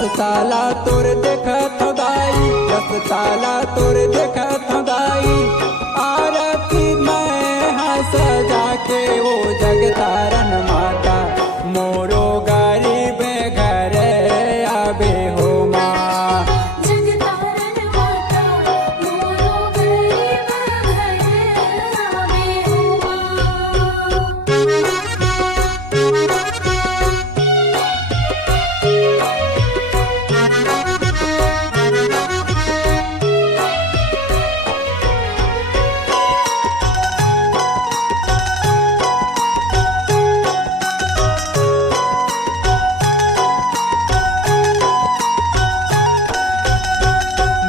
रसताला तोर देखत दाई, रसताला तोर देखत दाई। आरती मैं हंस जाके वो जगतारन माता, मोरो गरीब घर आबे हो माँ। जगतारन माता मोरो गरीब घर आवे हो माँ।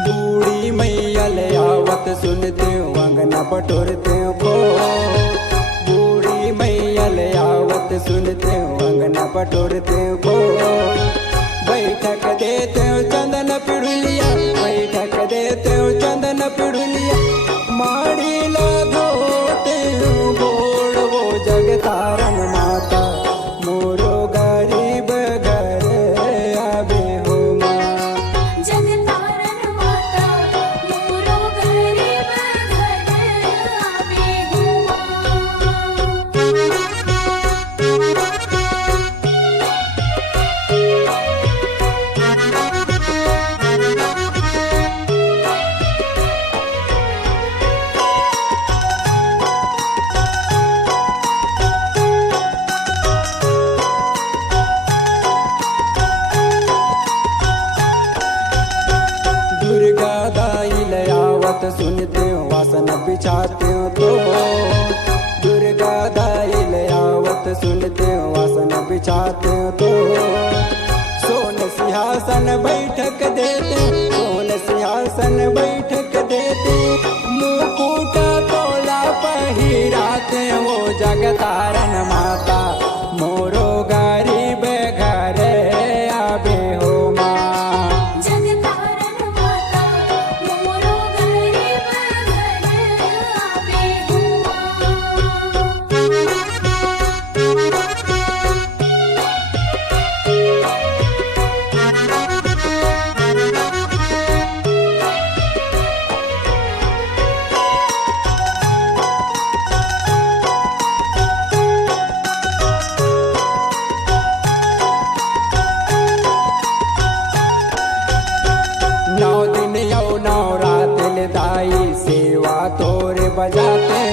बूढ़ी मैया ले आवत सुनते हो अंगना बटोरते हो। बूढ़ी मैया ले आवत सुनते हो अंगना बटोरते हो। बैठक देते हो चंदन पिड़ुलिया, बैठक देते हो चंदन पिड़ुलिया। माड़ी लगोते हो गोड़ वो जगतारन माता, मोरो गरीब घर आबे हो माँ। जगतारन माता मोरो गरीब घर आवे हो माँ। दुर्गा दाई ले आवत सुनते हो वासन बिछाते हो तो। दुर्गा दाई ले आवत सुनते हो वासन बिछाते हो तो। सोन सिंहासन बैठक देते, सोन सिंहासन बैठक देते। मुकुट तोला पहिराते वो जगतारन माता, मोरो गरीब घर आबे हो माँ। जगतारन माता मोरो गरीब घर आवे हो माँ। नौ दिन यौ नौ रात दाई सेवा तोरे बजाते